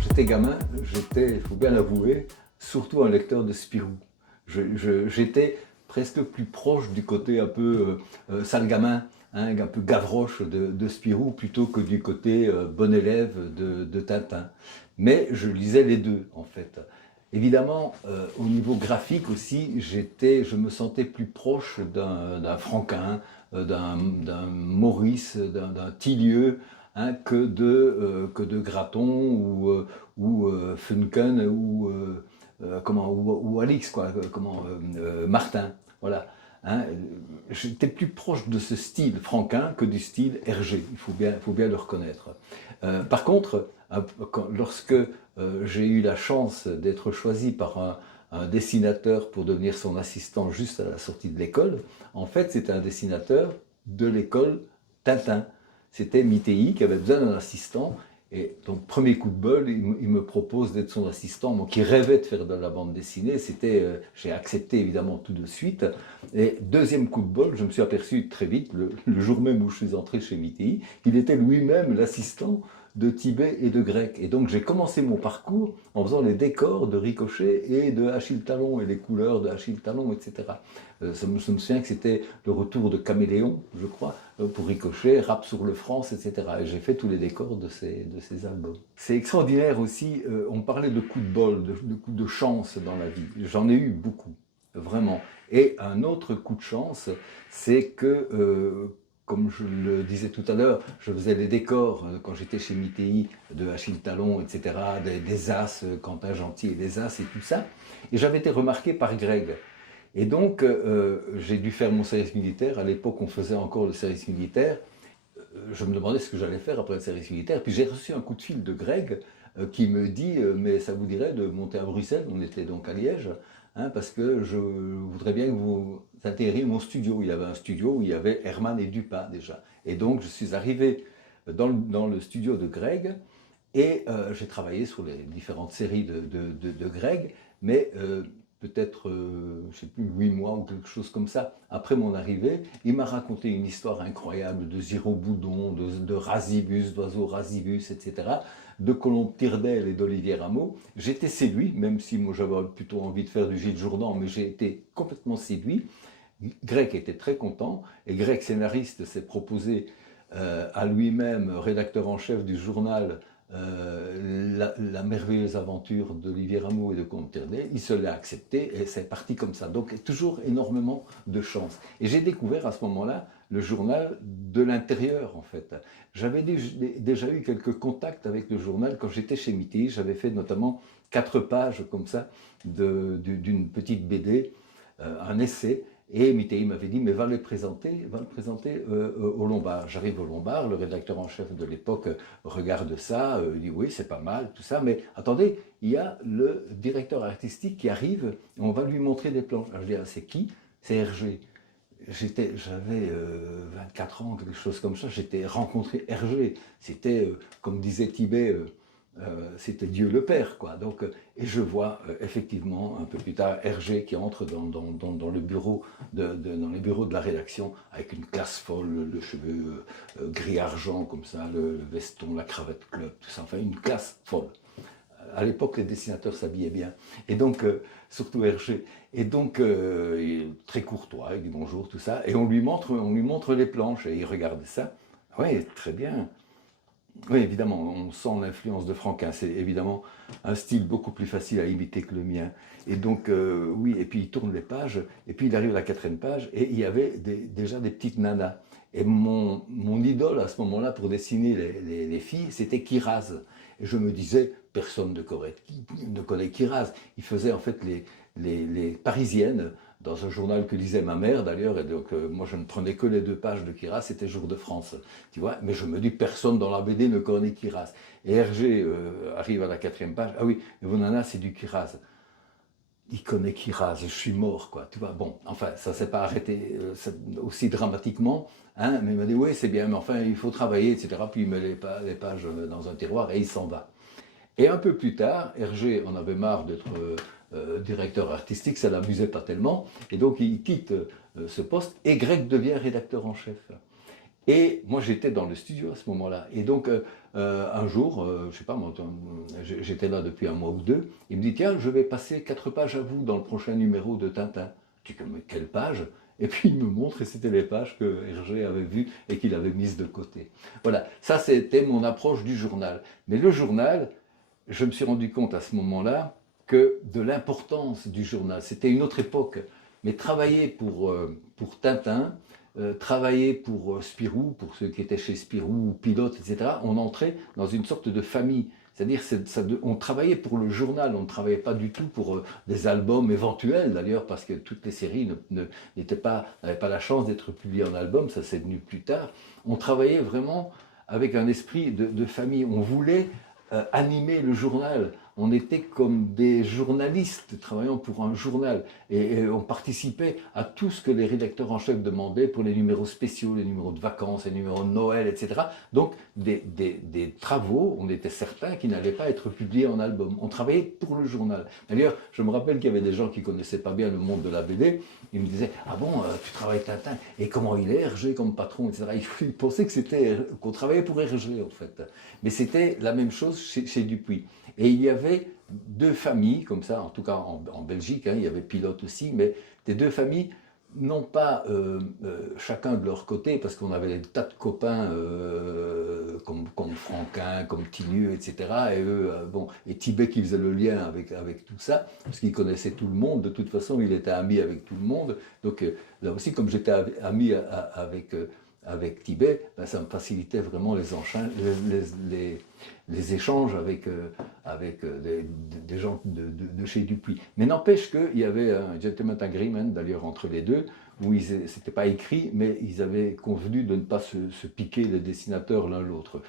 J'étais gamin, j'étais, il faut bien l'avouer, surtout un lecteur de Spirou. J'étais presque plus proche du côté un peu sale gamin, hein, un peu Gavroche de Spirou, plutôt que du côté bon élève de Tintin. Mais je lisais les deux, en fait. Évidemment, au niveau graphique aussi, je me sentais plus proche d'un Franquin, d'un Maurice, d'un Tillieux, hein, que de Graton ou Funken ou Alix, quoi, Martin. Voilà. Hein, j'étais plus proche de ce style franquin que du style Hergé, faut bien le reconnaître. Par contre, lorsque j'ai eu la chance d'être choisi par un dessinateur pour devenir son assistant juste à la sortie de l'école, en fait, c'était un dessinateur de l'école Tintin. C'était Mittei qui avait besoin d'un assistant. Et donc, premier coup de bol, il me propose d'être son assistant. Moi qui rêvais de faire de la bande dessinée, j'ai accepté évidemment tout de suite. Et deuxième coup de bol, je me suis aperçu très vite, le jour même où je suis entré chez Mittei, il était lui-même l'assistant de Tibet et de Grec. Et donc j'ai commencé mon parcours en faisant les décors de Ricochet et de Achille Talon et les couleurs de Achille Talon, etc. Je me souviens que c'était le retour de Caméléon, je crois, pour Ricochet, Rap sur le France, etc. Et j'ai fait tous les décors de ces albums. C'est extraordinaire aussi, on parlait de coups de bol, de coups de chance dans la vie. J'en ai eu beaucoup, vraiment. Et un autre coup de chance, c'est que comme je le disais tout à l'heure, je faisais les décors quand j'étais chez Mittei de Achille Talon, etc., des As, Quentin Gentil et des As et tout ça. Et j'avais été remarqué par Greg. Et donc, j'ai dû faire mon service militaire. À l'époque, on faisait encore le service militaire. Je me demandais ce que j'allais faire après le service militaire. Puis j'ai reçu un coup de fil de Greg qui me dit mais ça vous dirait de monter à Bruxelles, on était donc à Liège, hein, parce que je voudrais bien que vous intégriez mon studio. Il y avait un studio où il y avait Herman et Dupin déjà. Et donc je suis arrivé dans le studio de Greg et j'ai travaillé sur les différentes séries de Greg, mais peut-être, je ne sais plus, 8 mois ou quelque chose comme ça, après mon arrivée, il m'a raconté une histoire incroyable de Giroboudon, de Rasibus, d'oiseau Rasibus, etc., de Colombe Tirdel et d'Olivier Rameau. J'étais séduit, même si moi j'avais plutôt envie de faire du Gilles Jourdan, mais j'ai été complètement séduit. Grec était très content, et Grec, scénariste, s'est proposé à lui-même, rédacteur en chef du journal la merveilleuse aventure d'Olivier Rameau et de Comte Ternet. Il se l'a accepté et c'est parti comme ça. Donc toujours énormément de chance. Et j'ai découvert à ce moment-là le journal de l'intérieur en fait. J'avais déjà eu quelques contacts avec le journal quand j'étais chez Mittei. J'avais fait notamment 4 pages comme ça d'une petite BD, un essai. Et Mittei m'avait dit, mais va le présenter au Lombard. J'arrive au Lombard, le rédacteur en chef de l'époque regarde ça, il dit oui, c'est pas mal, tout ça, mais attendez, il y a le directeur artistique qui arrive, on va lui montrer des planches. Alors je dis, ah, c'est qui? C'est Hergé. J'avais 24 ans, quelque chose comme ça, j'étais rencontré Hergé. C'était, comme disait Tibet, c'était Dieu le Père, quoi. Donc, et je vois effectivement un peu plus tard Hergé qui entre dans le bureau dans les bureaux de la rédaction avec une classe folle, le cheveu gris-argent comme ça, le veston, la cravate club, tout ça, enfin une classe folle. À l'époque, les dessinateurs s'habillaient bien. Et donc, surtout Hergé. Et donc, il est très courtois, il dit bonjour, tout ça. Et on lui montre les planches et il regarde ça. Oui, très bien. Oui, évidemment, on sent l'influence de Franquin. C'est évidemment un style beaucoup plus facile à imiter que le mien. Et donc, oui, et puis il tourne les pages, et puis il arrive à la 4e page, et il y avait déjà des petites nanas. Et mon idole à ce moment-là pour dessiner les filles, c'était Kiraz. Et je me disais, personne ne connaît Kiraz. Il faisait en fait les Parisiennes dans un journal que lisait ma mère d'ailleurs, et donc moi je ne prenais que les 2 pages de Kiraz, c'était Jour de France, tu vois, mais je me dis personne dans la BD ne connaît Kiraz. Et Hergé arrive à la 4e page, ah oui, et vos nanas c'est du Kiraz. Il connaît Kiraz, je suis mort, quoi, tu vois, bon, enfin, ça s'est pas arrêté aussi dramatiquement, hein, mais il m'a dit, oui, c'est bien, mais enfin, il faut travailler, etc., puis il met les pages dans un tiroir et il s'en va. Et un peu plus tard, Hergé en avait marre d'être directeur artistique, ça ne l'amusait pas tellement, et donc il quitte ce poste, et Greg devient rédacteur en chef. Et moi, j'étais dans le studio à ce moment-là. Et donc, un jour, je sais pas, moi, j'étais là depuis un mois ou deux, il me dit, tiens, je vais passer 4 pages à vous dans le prochain numéro de Tintin. Je dis, mais quelle page? Et puis il me montre, et c'était les pages que Hergé avait vues et qu'il avait mises de côté. Voilà, ça c'était mon approche du journal. Mais le journal, je me suis rendu compte à ce moment-là que de l'importance du journal. C'était une autre époque. Mais travailler pour Tintin, travailler pour Spirou, pour ceux qui étaient chez Spirou, Pilote, etc., on entrait dans une sorte de famille. C'est-à-dire on travaillait pour le journal, on ne travaillait pas du tout pour des albums éventuels d'ailleurs, parce que toutes les séries n'avaient pas la chance d'être publiées en album, ça s'est venu plus tard. On travaillait vraiment avec un esprit de famille. On voulait animer le journal. On était comme des journalistes travaillant pour un journal et on participait à tout ce que les rédacteurs en chef demandaient pour les numéros spéciaux, les numéros de vacances, les numéros de Noël, etc. Donc des travaux, on était certains qui n'allaient pas être publiés en album. On travaillait pour le journal. D'ailleurs, je me rappelle qu'il y avait des gens qui ne connaissaient pas bien le monde de la BD. Ils me disaient, ah bon, tu travailles Tintin, et comment il est Hergé comme patron, etc. Ils pensaient qu'on travaillait pour Hergé en fait. Mais c'était la même chose chez Dupuis. Et il y avait deux familles, comme ça, en tout cas en Belgique, hein, il y avait Pilote aussi, mais des deux familles, non pas chacun de leur côté, parce qu'on avait des tas de copains comme Franquin, comme Tinieu, etc. Et eux, bon, et Tibet qui faisait le lien avec tout ça, parce qu'il connaissait tout le monde, de toute façon, il était ami avec tout le monde. Donc là aussi, comme j'étais ami avec Tibet, ben, ça me facilitait vraiment les échanges avec des gens de chez Dupuis. Mais n'empêche qu'il y avait un gentleman agreement d'ailleurs entre les deux, où c'était pas écrit, mais ils avaient convenu de ne pas se piquer les dessinateurs l'un l'autre.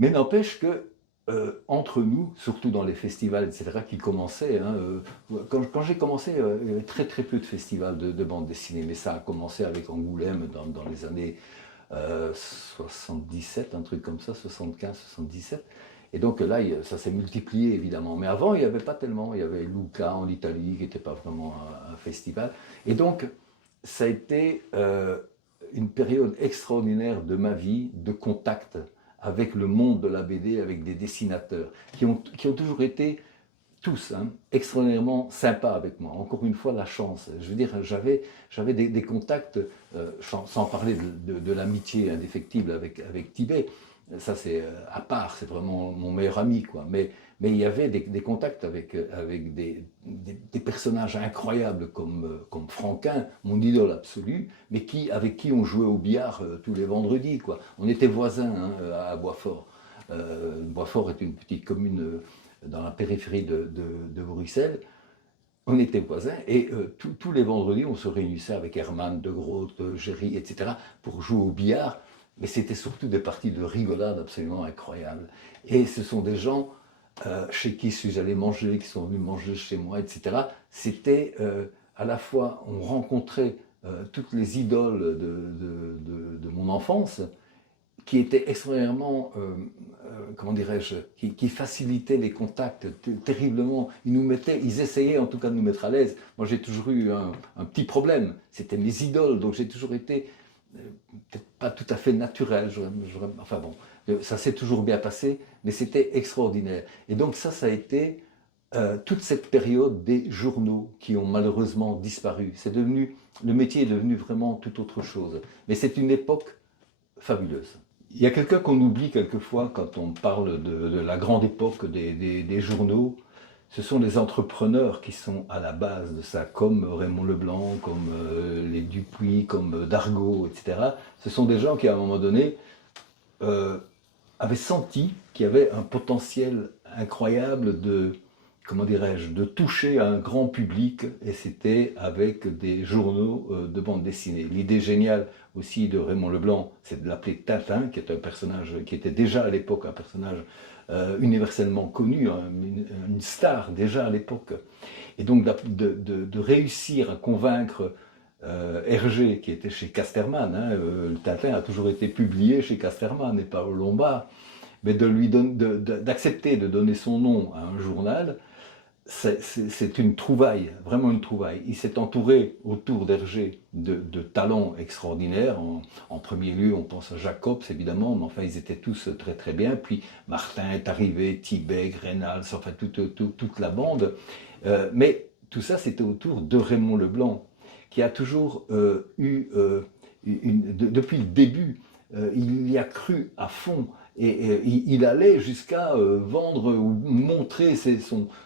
Mais n'empêche que entre nous, surtout dans les festivals, etc., qui commençaient, hein, quand j'ai commencé, il y avait très très peu de festivals de bande dessinée, mais ça a commencé avec Angoulême dans les années 77, un truc comme ça, 75, 77. Et donc là, ça s'est multiplié évidemment. Mais avant, il n'y avait pas tellement. Il y avait Lucca en Italie, qui n'était pas vraiment un festival. Et donc, ça a été une période extraordinaire de ma vie, de contact avec le monde de la BD, avec des dessinateurs, qui ont toujours été tous extraordinairement sympas avec moi. Encore une fois, la chance. Je veux dire, j'avais des contacts, sans parler de l'amitié indéfectible avec Tibet. Ça, c'est à part, c'est vraiment mon meilleur ami, quoi. Mais il y avait des contacts avec des personnages incroyables comme Franquin, mon idole absolue, mais avec qui on jouait au billard tous les vendredis, quoi. On était voisins à Boitsfort. Boitsfort est une petite commune dans la périphérie de Bruxelles. On était voisins et tous les vendredis, on se réunissait avec Herman, De Groot, Géry, etc. pour jouer au billard. Mais c'était surtout des parties de rigolade absolument incroyables. Et ce sont des gens chez qui suis allé manger, qui sont venus manger chez moi, etc. C'était à la fois, on rencontrait toutes les idoles de mon enfance, qui étaient extraordinairement, comment dirais-je, qui facilitaient les contacts terriblement. Ils essayaient en tout cas de nous mettre à l'aise. Moi j'ai toujours eu un petit problème, c'était mes idoles, donc j'ai toujours été peut-être pas tout à fait naturel, enfin bon, ça s'est toujours bien passé, mais c'était extraordinaire. Et donc ça a été toute cette période des journaux qui ont malheureusement disparu. Le métier est devenu vraiment tout autre chose. Mais c'est une époque fabuleuse. Il y a quelqu'un qu'on oublie quelquefois quand on parle de la grande époque des journaux. Ce sont les entrepreneurs qui sont à la base de ça, comme Raymond Leblanc, comme les Dupuis, comme Dargaud, etc. Ce sont des gens qui, à un moment donné, avaient senti qu'il y avait un potentiel incroyable comment dirais-je, de toucher un grand public, et c'était avec des journaux de bande dessinée. L'idée géniale aussi de Raymond Leblanc, c'est de l'appeler Tintin, qui est un personnage qui était déjà à l'époque un personnage universellement connu, une star déjà à l'époque. Et donc de réussir à convaincre Hergé, qui était chez Casterman, le Tintin a toujours été publié chez Casterman et pas au Lombard, mais d'accepter de donner son nom à un journal, c'est une trouvaille, vraiment une trouvaille. Il s'est entouré autour d'Hergé de talents extraordinaires. En premier lieu, on pense à Jacobs, évidemment, mais enfin, ils étaient tous très très bien. Puis Martin est arrivé, Tibet, Grenals, enfin toute la bande. Mais tout ça, c'était autour de Raymond Leblanc, qui a toujours depuis le début, il y a cru à fond. Et il allait jusqu'à vendre ou montrer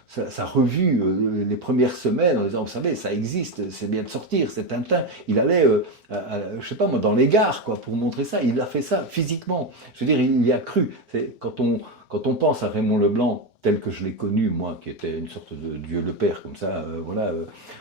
sa revue les premières semaines en disant, vous savez, ça existe, c'est bien de sortir, c'est Tintin. Il allait, je sais pas moi, dans les gares quoi, pour montrer ça. Il a fait ça physiquement. Je veux dire, il y a cru. Quand on pense à Raymond Leblanc, tel que je l'ai connu, moi, qui était une sorte de Dieu le Père, comme ça, voilà,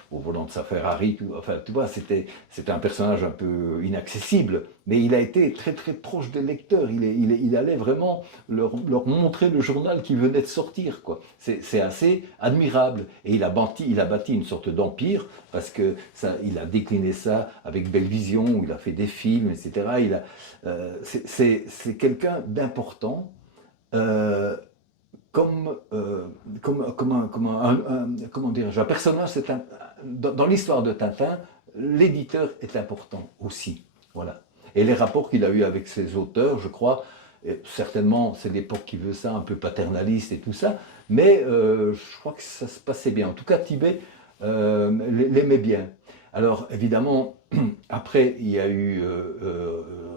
au volant de sa Ferrari, enfin, tu vois, c'était un personnage un peu inaccessible, mais il a été très très proche des lecteurs, il allait vraiment leur montrer le journal qui venait de sortir, quoi. C'est assez admirable, et il a bâti une sorte d'empire, parce que il a décliné ça avec Belle Vision, où il a fait des films, etc. C'est quelqu'un d'important, euh, comment dire, un personnage, dans l'histoire de Tintin, l'éditeur est important aussi. Voilà. Et les rapports qu'il a eus avec ses auteurs, je crois, certainement c'est l'époque qui veut ça, un peu paternaliste et tout ça, mais je crois que ça se passait bien. En tout cas, Tibet l'aimait bien. Alors évidemment, après il y a eu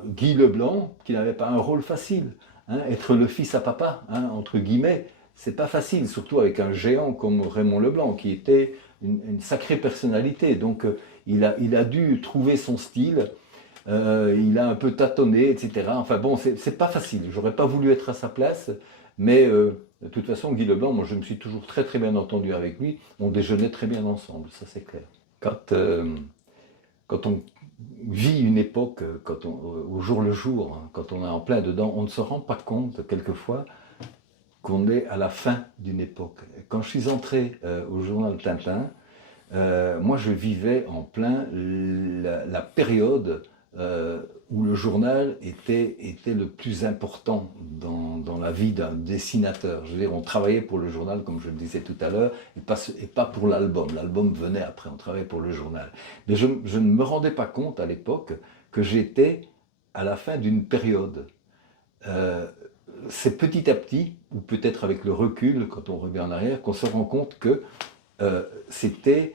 Guy Leblanc, qui n'avait pas un rôle facile. Hein, être le fils à papa, hein, entre guillemets, c'est pas facile, surtout avec un géant comme Raymond Leblanc, qui était une sacrée personnalité. Donc il a dû trouver son style, il a un peu tâtonné, etc. Enfin bon, c'est pas facile. J'aurais pas voulu être à sa place, mais de toute façon, Guy Leblanc, moi je me suis toujours très très bien entendu avec lui. On déjeunait très bien ensemble, ça c'est clair. Quand on vit une époque, au jour le jour, hein, quand on est en plein dedans, on ne se rend pas compte quelquefois qu'on est à la fin d'une époque. Quand je suis entré au journal Tintin, moi je vivais en plein la période où le journal était le plus important dans la vie d'un dessinateur. Je veux dire, on travaillait pour le journal, comme je le disais tout à l'heure, et pas pour l'album. L'album venait après, on travaillait pour le journal. Mais je ne me rendais pas compte à l'époque que j'étais à la fin d'une période. Euh, c'est petit à petit, ou peut-être avec le recul, quand on revient en arrière, qu'on se rend compte que c'était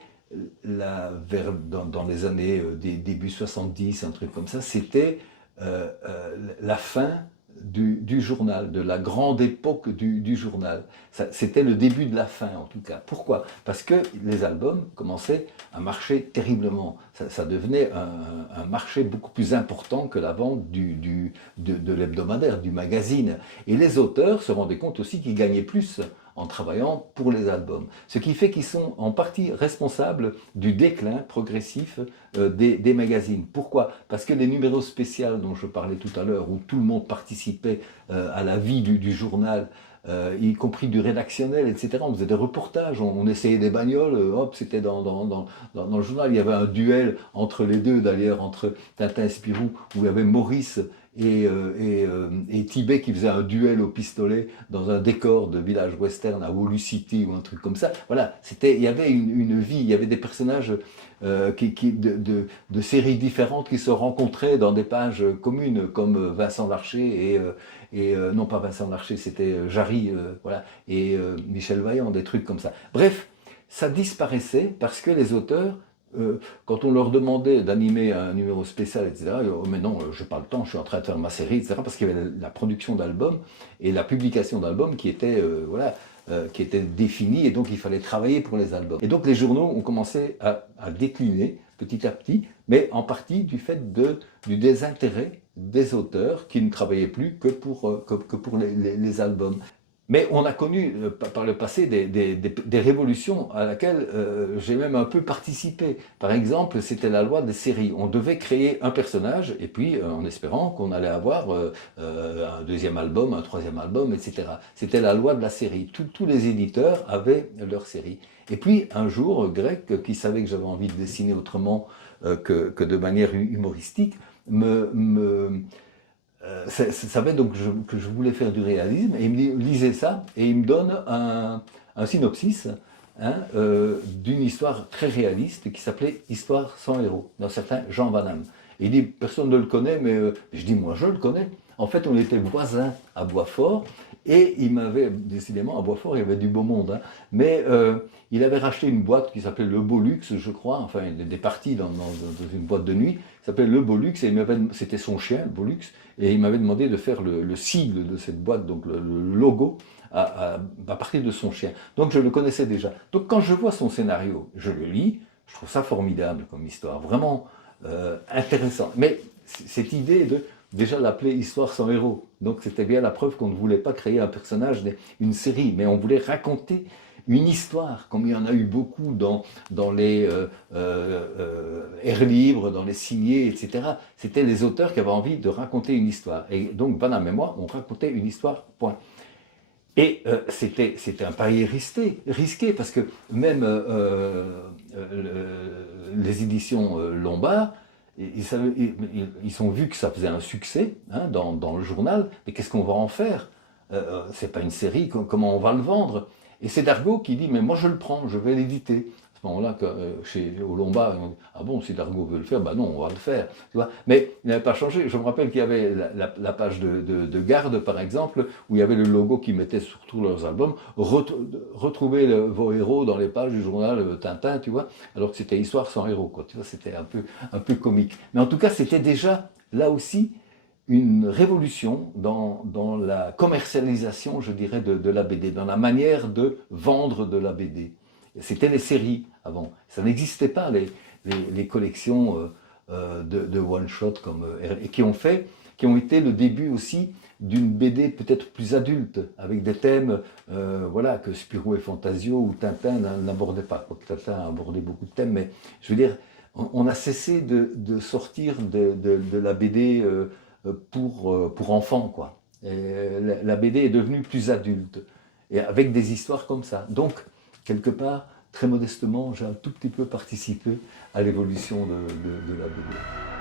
dans les années début 70, un truc comme ça, c'était la fin du journal, de la grande époque du journal. C'était le début de la fin en tout cas. Pourquoi? Parce que les albums commençaient à marcher terriblement. Ça devenait un marché beaucoup plus important que la vente de l'hebdomadaire, du magazine. Et les auteurs se rendaient compte aussi qu'ils gagnaient plus en travaillant pour les albums. Ce qui fait qu'ils sont en partie responsables du déclin progressif des magazines. Pourquoi? Parce que les numéros spéciaux dont je parlais tout à l'heure, où tout le monde participait à la vie du journal, y compris du rédactionnel, etc. On faisait des reportages, on essayait des bagnoles, hop, c'était dans le journal. Il y avait un duel entre les deux, d'ailleurs, entre Tintin et Spirou, où il y avait Maurice et Tibet qui faisait un duel au pistolet dans un décor de village western à Wolu City ou un truc comme ça. Voilà, il y avait une vie, il y avait des personnages de séries différentes qui se rencontraient dans des pages communes, comme Vincent Larcher non pas Vincent Larcher, c'était Jarry, voilà, et Michel Vaillant, des trucs comme ça. Bref, ça disparaissait parce que les auteurs quand on leur demandait d'animer un numéro spécial, etc., oh, mais non, je n'ai pas le temps, je suis en train de faire ma série, etc., parce qu'il y avait la production d'albums et la publication d'albums qui était, voilà, qui était définie, et donc il fallait travailler pour les albums. Et donc les journaux ont commencé à décliner petit à petit, mais en partie du fait du désintérêt des auteurs qui ne travaillaient plus que pour les albums. Mais on a connu par le passé des révolutions à laquelle j'ai même un peu participé. Par exemple, c'était la loi des séries. On devait créer un personnage, et puis en espérant qu'on allait avoir un deuxième album, un troisième album, etc. C'était la loi de la série. Tous les éditeurs avaient leur série. Et puis un jour, Grec, qui savait que j'avais envie de dessiner autrement que de manière humoristique, savait donc que je voulais faire du réalisme, et il me lisait ça, et il me donne un synopsis hein, d'une histoire très réaliste qui s'appelait Histoire sans héros, d'un certain Jean Van Damme. Et il dit, personne ne le connaît, mais je dis, moi je le connais. En fait, on était voisins à Boisfort, et il m'avait, décidément, à Boisfort, il y avait du beau monde, hein, mais il avait racheté une boîte qui s'appelait Le Beau Luxe, je crois, enfin, des parties dans une boîte de nuit, qui s'appelait Le Beau Luxe, et c'était son chien, Le Beau Luxe, et il m'avait demandé de faire le sigle de cette boîte, donc le logo, à partir de son chien. Donc je le connaissais déjà. Donc quand je vois son scénario, je le lis, je trouve ça formidable comme histoire, vraiment intéressant. Mais cette idée de déjà l'appeler Histoire sans héros, donc c'était bien la preuve qu'on ne voulait pas créer un personnage, une série, mais on voulait raconter une histoire, comme il y en a eu beaucoup dans les airs libres, dans les signés, etc. C'était les auteurs qui avaient envie de raconter une histoire. Et donc Van Damme et moi, on racontait une histoire, point. Et c'était un pari risqué parce que même les éditions Lombard, ils ont vu que ça faisait un succès, hein, dans le journal, mais qu'est-ce qu'on va en faire? C'est pas une série, comment on va le vendre? Et c'est Dargaud qui dit, mais moi je le prends, je vais l'éditer. À ce moment-là, au Lombard, on dit, ah bon, si Dargaud veut le faire, ben non, on va le faire. Tu vois, mais il n'avait pas changé. Je me rappelle qu'il y avait la page de Garde, par exemple, où il y avait le logo qu'ils mettaient sur tous leurs albums. Retrouvez vos héros dans les pages du journal Tintin, tu vois, alors que c'était Histoire sans héros, quoi. Tu vois, c'était un peu comique. Mais en tout cas, c'était déjà, là aussi, une révolution dans la commercialisation, je dirais, de la BD, dans la manière de vendre de la BD. C'était les séries avant. Ça n'existait pas, les collections de one-shot et qui ont été le début aussi d'une BD peut-être plus adulte, avec des thèmes voilà, que Spirou et Fantasio ou Tintin n'abordaient pas. Tintin a abordé beaucoup de thèmes, mais je veux dire, on a cessé de sortir de la BD pour enfants, quoi. Et la BD est devenue plus adulte, et avec des histoires comme ça. Donc, quelque part, très modestement, j'ai un tout petit peu participé à l'évolution de la BD.